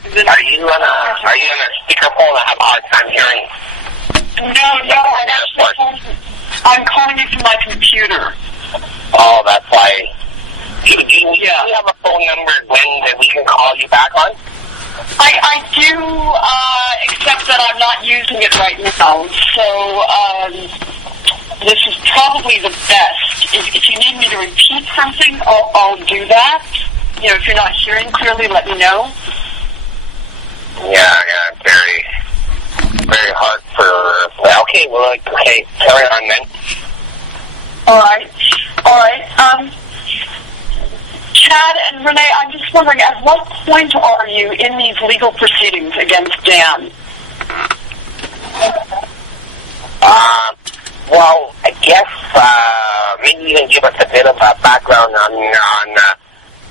Are you on a speakerphone? I have a hard time hearing. No, I'm calling you from my computer. Oh, that's why. Do you have a phone number, Glenn, that we can call you back on? I do, except that I'm not using it right now. So this is probably the best. If you need me to repeat something, I'll do that. You know, if you're not hearing clearly, let me know. Yeah, very, very hard for. Okay, well, okay, carry on then. All right. Chad and Renee, I'm just wondering, at what point are you in these legal proceedings against Dan? Well, I guess maybe you can give us a bit of a background on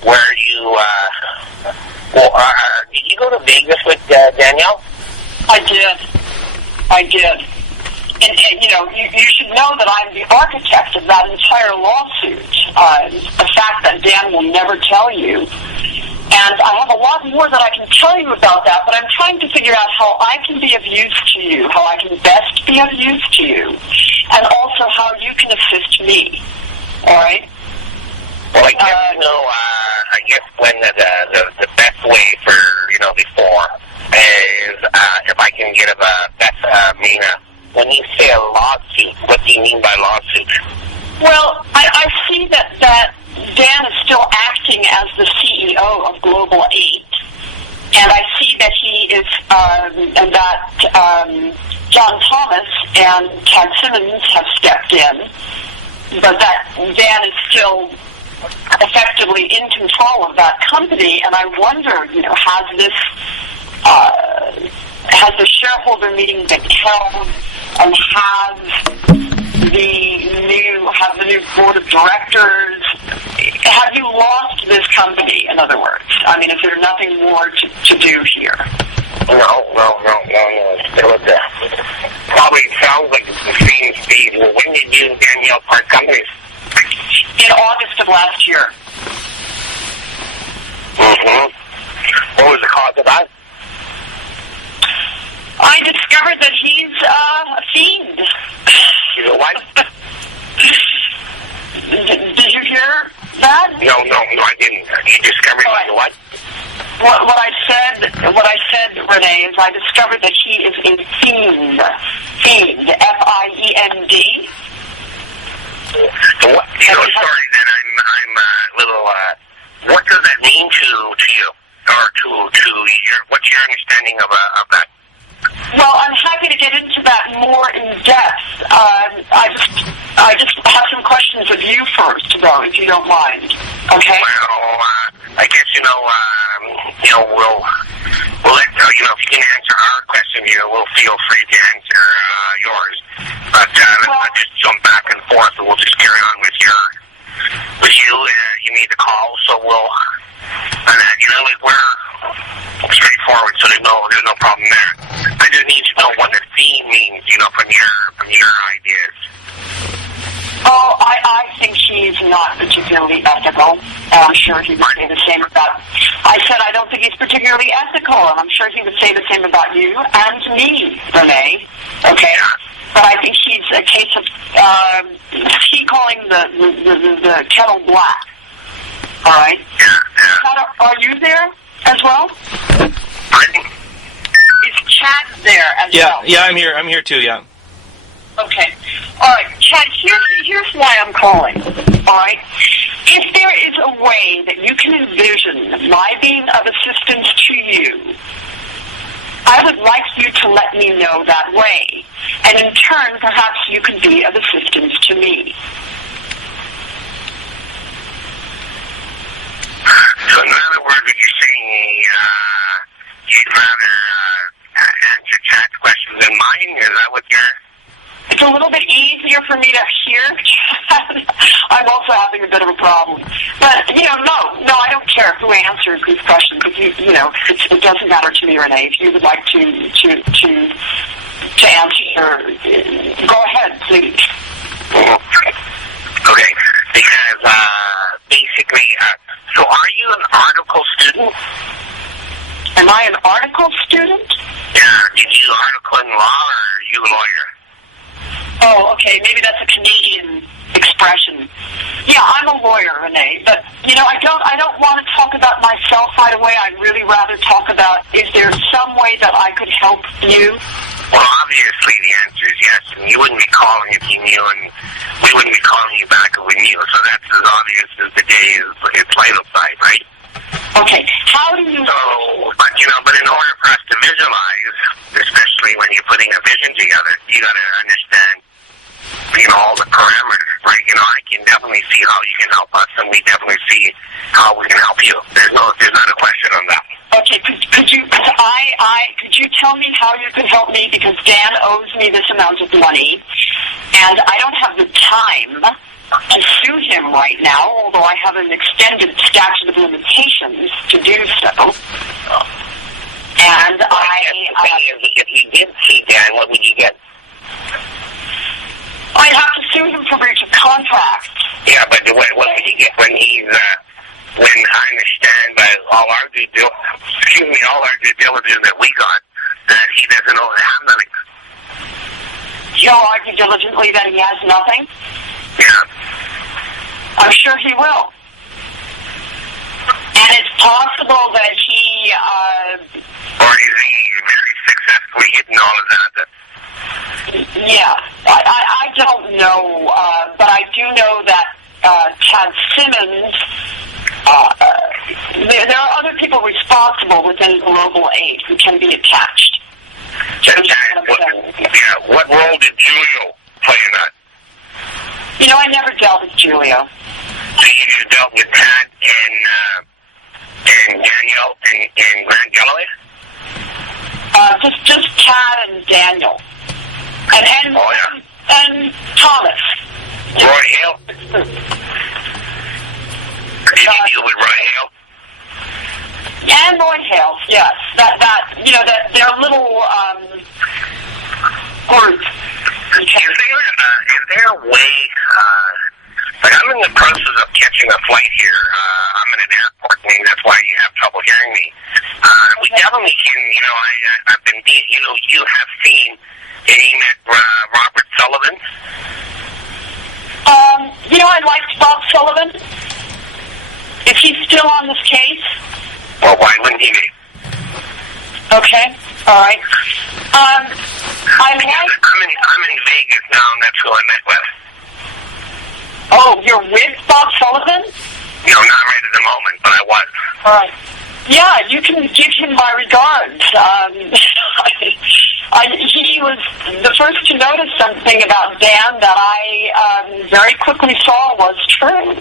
where you. Did you go to Vegas with Danielle? I did. And you know, you should know that I'm the architect of that entire lawsuit. The fact that Dan will never tell you. And I have a lot more that I can tell you about that, but I'm trying to figure out how I can be of use to you, how I can best be of use to you, and also how you can assist me. All right? Well, I guess when the best way for, before is if I can get when you say a lawsuit, what do you mean by lawsuit? Well, I see that Dan is still acting as the CEO of Global 8, and I see that he is, and that John Thomas and Tad Simmons have stepped in, but that Dan is still effectively in control of that company, and I wonder, has the shareholder meeting been held, and have the new board of directors, have you lost this company, in other words? I mean, is there nothing more to do here? No. Still at that. Probably sounds like it's the same speed. Well, when did you and Danielle part companies? In August of last year. Mm-hmm. What was the cause of that? I discovered that he's a fiend. You know what? Did you hear that? No, I didn't. You discovered what? What I said, Renee, is I discovered that he is a fiend. Fiend, F-I-E-N-D. What? Sorry, then I'm a little. What does that mean to you, or to your? What's your understanding of that? Well, I'm happy to get into that more in depth. I just have some questions of you first, though, if you don't mind. Okay. Well, I guess we'll let if you can answer our question here, we'll feel free to answer yours. But let's just jump back and forth, and we'll just carry on with you. You made the call, so we'll. We're straightforward, so there's no problem there. I just need to know what the theme means, from your ideas. Oh, I think he's not particularly ethical, and I'm sure he would say the same about. I said I don't think he's particularly ethical, and I'm sure he would say the same about you and me, Renee. Okay. But I think he's a case of he calling the kettle black. All right. Are you there as well? Is Chad there as well? Yeah, I'm here. I'm here too. Yeah. Okay. All right, Chad. Here's why I'm calling. All right. If there is a way that you can envision my being of assistance to you, I would like you to let me know that way, and in turn, perhaps you can be of assistance to me. So in other words, what you're saying, you'd rather answer Chad's questions than mine? Is that what you're... It's a little bit easier for me to hear, Chad. I'm also having a bit of a problem. But, no, I don't care who answers these questions. It doesn't matter to me, Renee. If you would like to answer, go ahead, please. Okay, because basically, so are you an article student? Am I I an article student? Yeah, did you article in law or are you a lawyer? Oh, okay. Maybe that's a Canadian expression. Yeah, I'm a lawyer, Renee. But I don't want to talk about myself right away. I'd really rather talk about, is there some way that I could help you? Well, obviously the answer is yes, and you wouldn't be calling if you knew, and we wouldn't be calling you back if we knew. So that's as obvious as the day is light outside, right? Okay. How do you? So, but in order for us to visualize, especially when you're putting a vision together, you got to understand, all the parameters, right? I can definitely see how you can help us, and we definitely see how we can help you. There's not a question on that. Okay, could you tell me how you could help me, because Dan owes me this amount of money, and I don't have the time to sue him right now, although I have an extended statute of limitations to do so. And if you did see Dan, what would you get? I'd have to sue him for breach of contract. Yeah, but what would you get when when I understand by all our due diligence that we got, that he doesn't have nothing. You'll argue diligently that he has nothing? Yeah. I'm sure he will. And it's possible that he, or is he very successfully getting all of that? Yeah. I don't know, but I do know that Chad Simmons, there are other people responsible within Global Aid who can be attached. What role did Julio play in that? I never dealt with Julio. So you just dealt with Pat and Daniel and Grant Galloway? Just Chad and Daniel. And Thomas. Roy Hale? Did you deal with Roy Hale? And Roy Hale, yes. That they're little groups. Is there a way, I'm in the process of catching a flight here. I'm in an airport, and that's why you have trouble hearing me. We definitely can, I've been, you have seen, and you met Robert Sullivan? I liked Bob Sullivan. Is he still on this case? Well, why wouldn't he be? Okay, all right. I'm in Vegas now, and that's who I met with. Oh, you're with Bob Sullivan? No, not right at the moment, but I was. All right. Yeah, you can give him my regards. He was the first to notice something about Dan that I very quickly saw was true.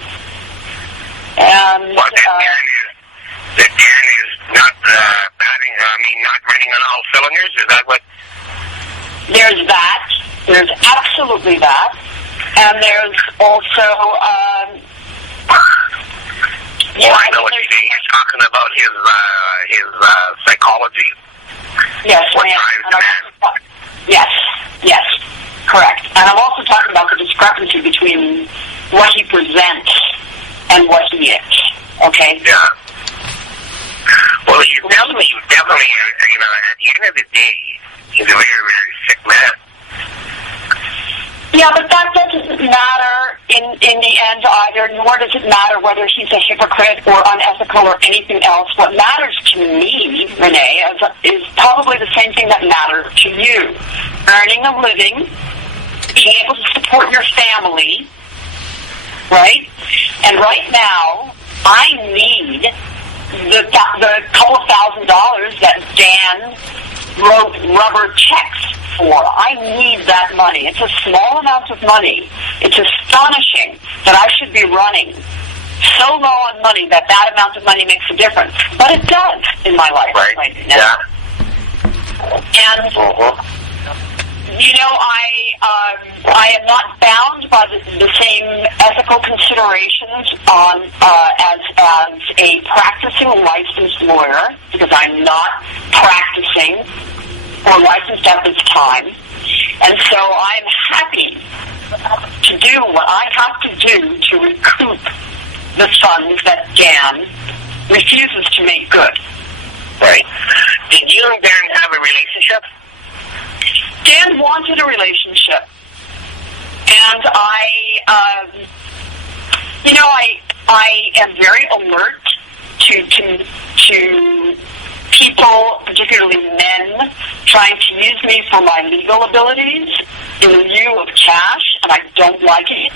And well, that Dan is not not running on all cylinders. Is that what? There's that. There's absolutely that, and there's also. I know what you're saying. You're talking about his psychology. Yes, what drives the man. Yes, correct. And I'm also talking about the discrepancy between what he presents and what he is. Okay. Yeah. Well, you definitely, at the end of the day, he's a very, very sick man. Yeah, but that doesn't matter in the end either, nor does it matter whether he's a hypocrite or unethical or anything else. What matters to me, Renee, is probably the same thing that matters to you. Earning a living, being able to support your family, right? And right now, I need the couple of $1,000s that Dan wrote rubber checks for. I need that money. It's a small amount of money. It's astonishing that I should be running so low on money that amount of money makes a difference. But it does in my life right now. Yeah. And I am not bound by the same ethical considerations as a practicing licensed lawyer, because I'm not practicing or licensed at this time. And so I'm happy to do what I have to do to recoup the funds that Dan refuses to make good. Right. wanted a relationship. And I am very alert to people, particularly men, trying to use me for my legal abilities in lieu of cash, and I don't like it.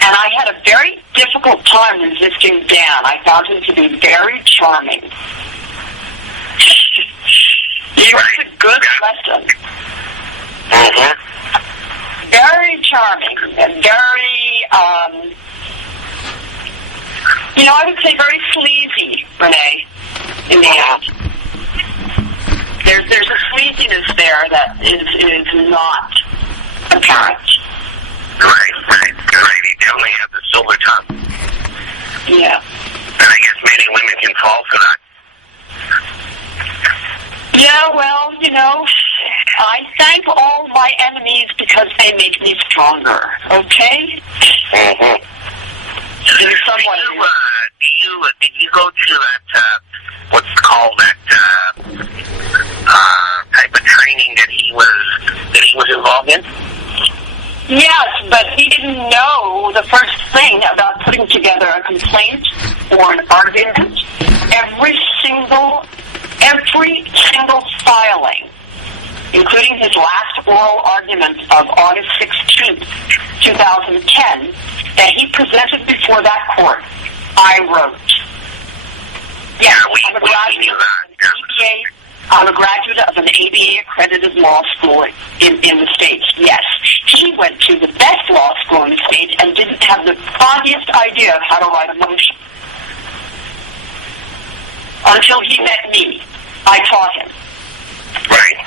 And I had a very difficult time resisting Dan. I found him to be very charming. It was a good lesson. Mm-hmm. Very charming and very, I would say very sleazy, Renee, in the end. There's a sleaziness there that is not apparent. Right. He definitely has the silver tongue. Yeah. And I guess many women can fall for that. Yeah, well, I thank all my enemies because they make me stronger, okay? Mm-hmm. In some way. Did you go to that, what's called that, type of training that he was involved in? Yes, but he didn't know the first thing about putting together a complaint or an argument. Every single filing, including his last oral argument of August 16th, 2010, that he presented before that court, I wrote. Yeah, I'm a graduate of an ABA-accredited law school in the States, yes. He went to the best law school in the States and didn't have the foggiest idea of how to write a motion. Until he met me. I taught him. Right.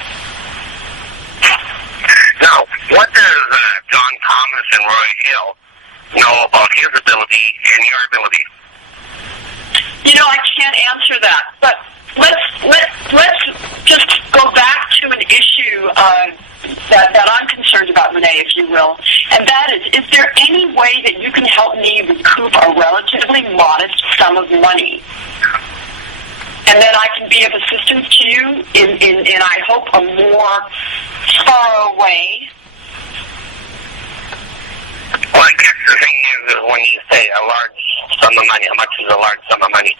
Now, what does John Thomas and Roy Hill know about his ability and your ability? I can't answer that, but let's just go back to an issue that I'm concerned about, Renee, if you will, and that is there any way that you can help me recoup a relatively modest sum of money, and then I can be of assistance to you in I hope, a more thorough way? Well, I guess the thing is when you say a large sum of money, how much is a large sum of money?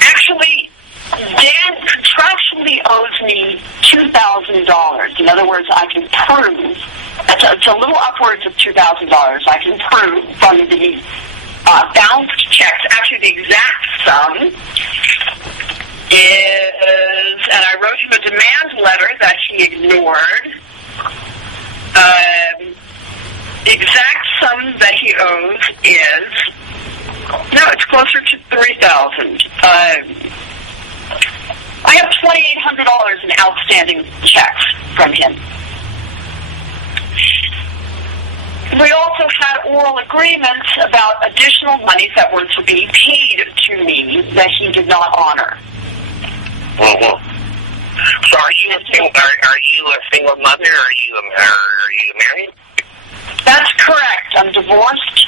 Actually, Dan contractually owes me $2,000. In other words, I can prove, it's a little upwards of $2,000. I can prove from the bounced checks, actually the exact sum is, and I wrote him a demand letter that he ignored. The exact sum that he owes is, no, it's closer to $3,000. I have $2,800 in outstanding checks from him. We also had oral agreements about additional monies that were to be paid to me that he did not honor. Mm-hmm. So are you a single mother, or are you married? That's correct. I'm divorced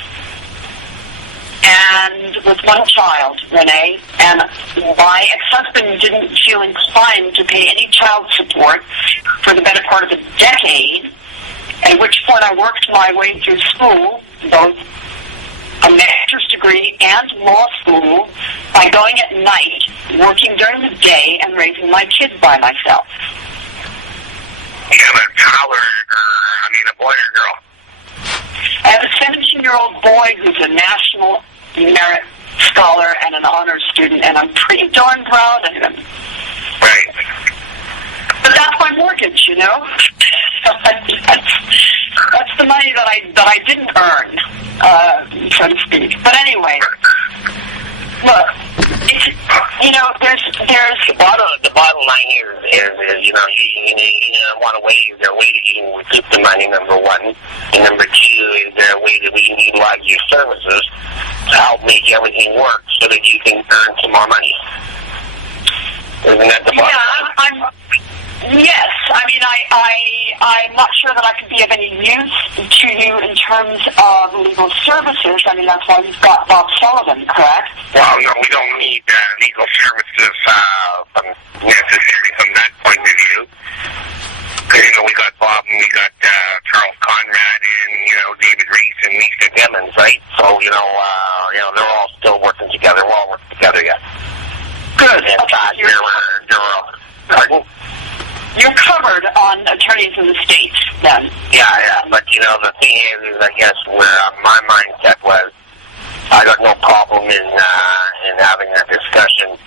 and with one child, Renee, and my ex-husband didn't feel inclined to pay any child support for the better part of a decade, at which point I worked my way through school, both a master's degree and law school, by going at night, working during the day, and raising my kids by myself. You have a child, a boy or girl? I have a 17-year-old boy who's a national merit scholar and an honors student, and I'm pretty darn proud of him. Right. But that's my mortgage, That's the money that I didn't earn, so to speak. But anyway, look, there's the bottom line here is you don't want to waive their way that you can recoup the money, number one. And number two, is there a way that we can utilize your services to help make everything work so that you can earn some more money? Isn't that the bottom line? Yes. I'm not sure that I could be of any use to you in terms of legal services. That's why you've got Bob Sullivan, correct? Well, no, we don't need legal services necessarily from that point of view. Because, we got Bob and we got is, I guess, where my mindset was, I got no problem in having a discussion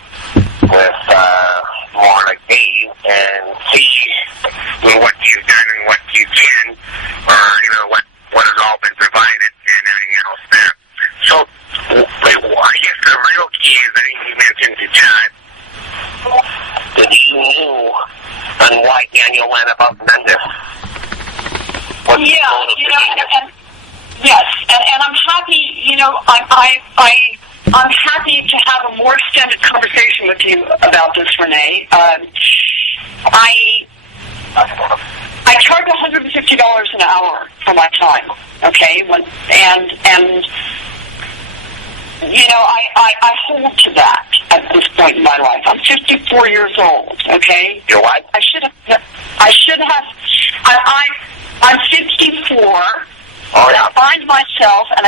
with more like Dave and see what you've done and what you can, or what has all been provided and everything else there. So I guess the real key is that you mentioned to Chad that you knew on why Daniel went above Mendes. Yes, and I'm happy. I'm happy to have a more extended conversation with you about this, Renee. I charge $150 an hour for my time. Okay, I hold to that at this point in my life. I'm 54 years old. Okay. You're what? I should have. I'm 54. Oh, yeah. I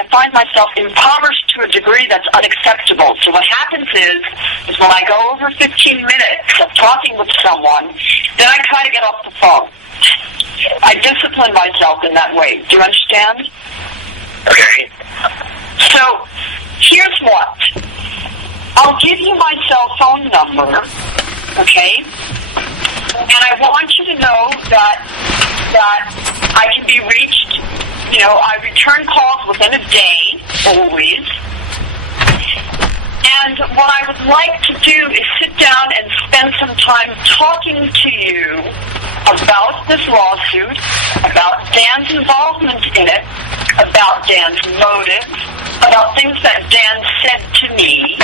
find myself impoverished to a degree that's unacceptable. So what happens is when I go over 15 minutes of talking with someone, then I try to get off the phone. I discipline myself in that way. Do you understand? Okay. So here's what. I'll give you my cell phone number, okay? And I want you to know that I can be reached. I return calls within a day, always. And what I would like to do is sit down and spend some time talking to you about this lawsuit, about Dan's involvement in it, about Dan's motives, about things that Dan said to me,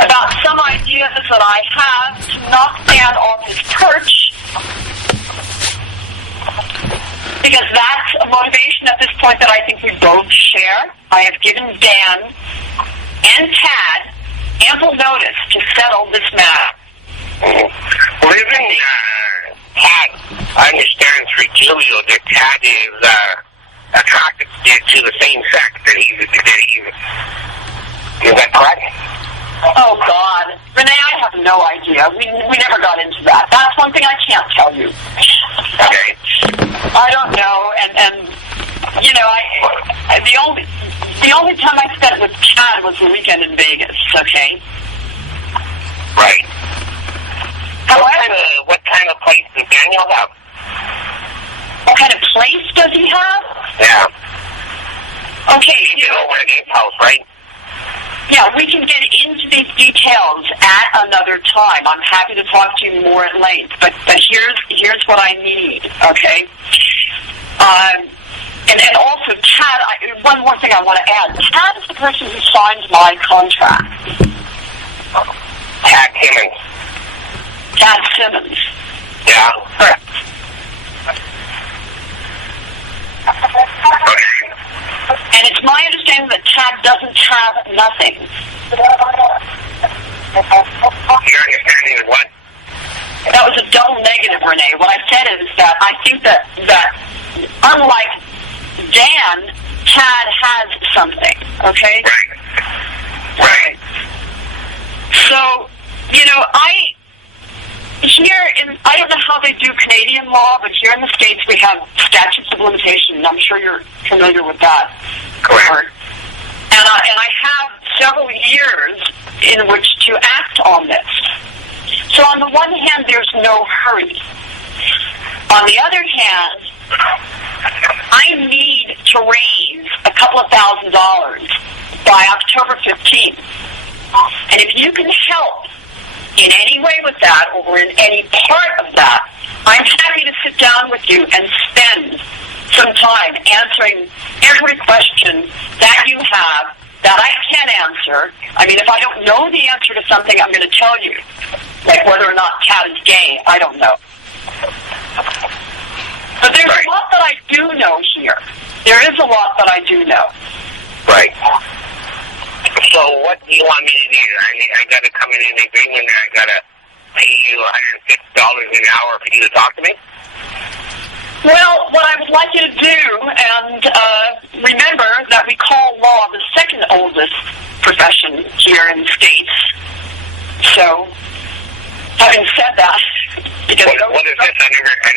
about some ideas that I have to knock Dan off his perch, because that's a motivation at this point that I think we both share. I have given Dan and Tad ample notice to settle this matter. Well, even Tad, I understand through Julio that Tad is attracted to the same sex that he's. Is that correct? Oh, God. Renee, I have no idea. We never got into that. That's one thing I can't tell you. Okay. I don't know, and the only time I spent with Chad was the weekend in Vegas, okay? Right. However, What kind of place does Daniel have? What kind of place does he have? Yeah. Okay. You know, at his house, right? Yeah, we can get into these details at another time. I'm happy to talk to you more at length, but here's what I need, okay? And also, Tad, one more thing I want to add. Tad is the person who signed my contract. Tad Simmons. Tad Simmons. Yeah. Correct. Okay. And it's my understanding that Tad doesn't have nothing. Your understanding is what? That was a double negative, Renee. What I said is that I think that unlike Dan, Tad has something, okay? Right. So, I don't know how they do Canadian law, but here in the States we have statutes of limitation, and I'm sure you're familiar with that. Correct. And I have several years in which to act on this. So on the one hand, there's no hurry. On the other hand, I need to raise a couple of $1,000s by October 15th. And if you can help in any way with that, or in any part of that, I'm happy to sit down with you and spend some time answering every question that you have that I can answer. I mean, if I don't know the answer to something, I'm going to tell you. Like whether or not Tad is gay, I don't know. But there's a lot that I do know here. There is a lot that I do know. Right. So what do you want me to do? I got to come in an agreement that I got to pay you $150 an hour for you to talk to me? Well, what I would like you to do, and remember that we call law the second oldest profession here in the States. So, having said that, what is this? I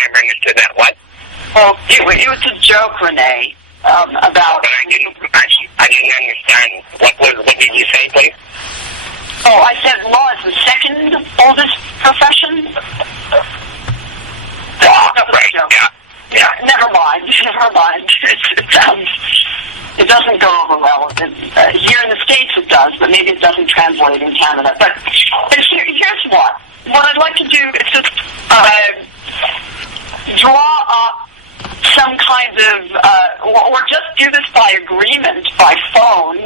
never understood that. What? Well, it was a joke, Renee. about. But I didn't understand. What did you say, please? Oh, I said law is the second oldest profession. Right. Yeah. Never mind. It doesn't go over well. Here in the States it does, but maybe it doesn't translate in Canada. But here's what. What I'd like to do is just draw up some kind of, or just do this by agreement, by phone,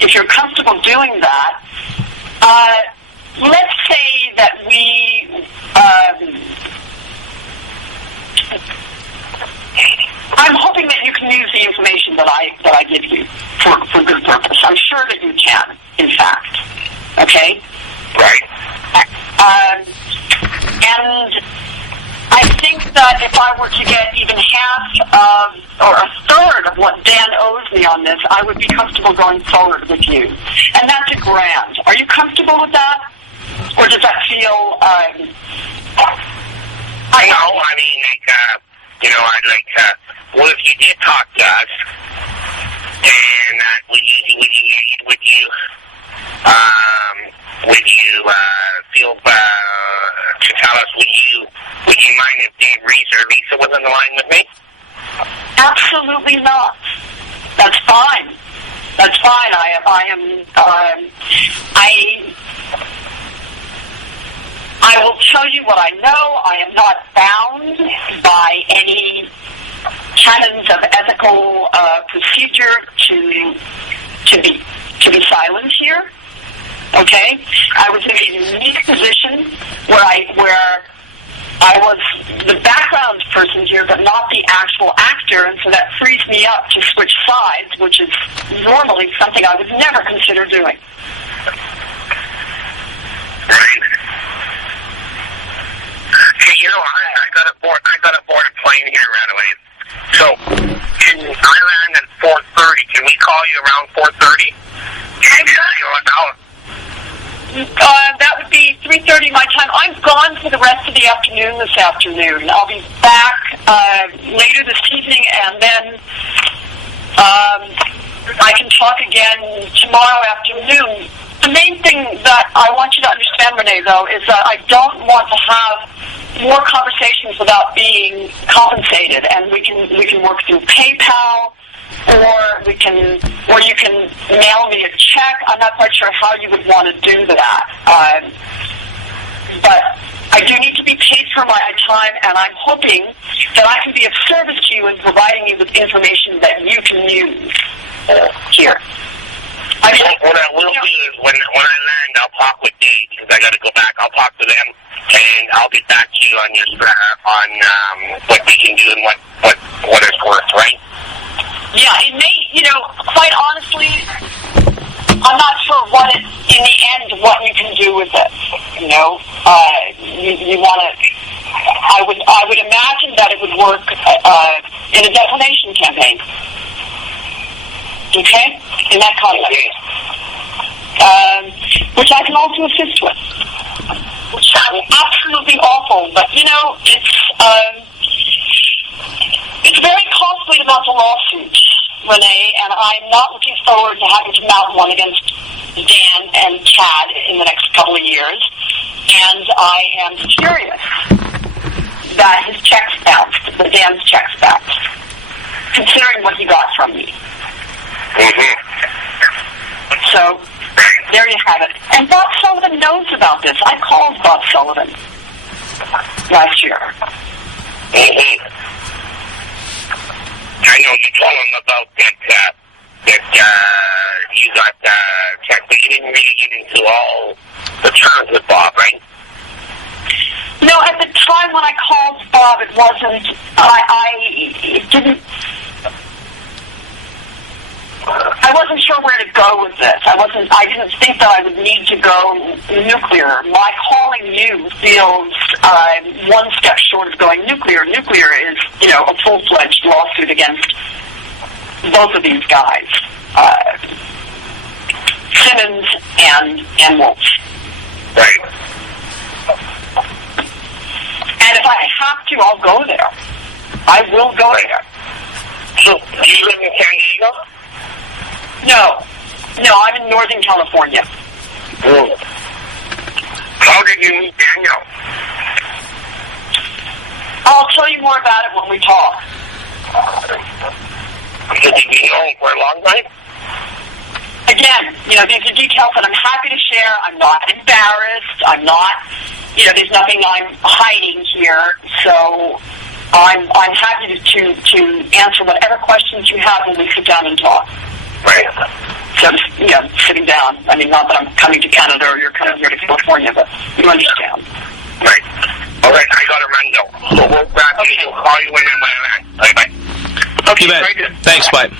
if you're comfortable doing that. Let's say that I'm hoping that you can use the information that I give you for good purpose. I'm sure that you can, in fact. Okay? Right. And I think that if I were to get even half of, or a third of what Dan owes me on this, I would be comfortable going forward with you. And that's a grand. Are you comfortable with that? Or does that feel, well, if you did talk to us, and would you feel to tell us? Would you mind if Dave Reese or Lisa was on the line with me? Absolutely not. That's fine. That's fine. I will tell you what I know. I am not bound by any canons of ethical procedure to be silent here. Okay? I was in a unique position where I was the background person here, but not the actual actor, and so that frees me up to switch sides, which is normally something I would never consider doing. Right. Hey, I got to board a plane here right away. So, I land at 4:30. Can we call you around 4:30? That would be 3:30 my time. I'm gone for the rest of the afternoon this afternoon. I'll be back later this evening, and then I can talk again tomorrow afternoon. The main thing that I want you to understand, Renee, though, is that I don't want to have more conversations without being compensated, and we can work through PayPal, or you can mail me a check. I'm not quite sure how you would want to do that, but I do need to be paid for my time, and I'm hoping that I can be of service to you in providing you with information that you can use here. What I will do is when I land, I'll talk with Dave because I got to go back. I'll talk to them, and I'll get back to you on what we can do and what it's worth, right? Yeah, it may. Quite honestly, I'm not sure in the end what you can do with it. You want to. I would imagine that it would work in a defamation campaign. Okay? In that context. Which I can also assist with. Which sounds absolutely awful, but, it's very costly to mount a lawsuit, Renee, and I'm not looking forward to having to mount one against Dan and Chad in the next couple of years. And I am furious that his checks bounced, that Dan's checks bounced, considering what he got from me. Mm-hmm. So, there you have it. And Bob Sullivan knows about this. I called Bob Sullivan last year. Mm-hmm. I know you told him about that you got check, but you didn't really get into all the terms with Bob, right? No, at the time when I called Bob, it wasn't, I wasn't sure where to go with this. I didn't think that I would need to go nuclear. My calling you feels one step short of going nuclear. Nuclear is, a full-fledged lawsuit against both of these guys, Simmons and Wolf. Right. And if I have to, I'll go there. I will go there. So, do you live in San Diego? No, I'm in Northern California. How did you meet Daniel? I'll tell you more about it when we talk. Did you know him for a long time? Again, these are details that I'm happy to share. I'm not embarrassed. I'm not, there's nothing I'm hiding here. So I'm happy to answer whatever questions you have when we sit down and talk. Right. So, sitting down. I mean, not that I'm coming to Canada or you're coming here to California, but you understand. Right. All right, I got to run now. So we'll call you when I'm back. Bye-bye. Okay, very good. Thanks, bye.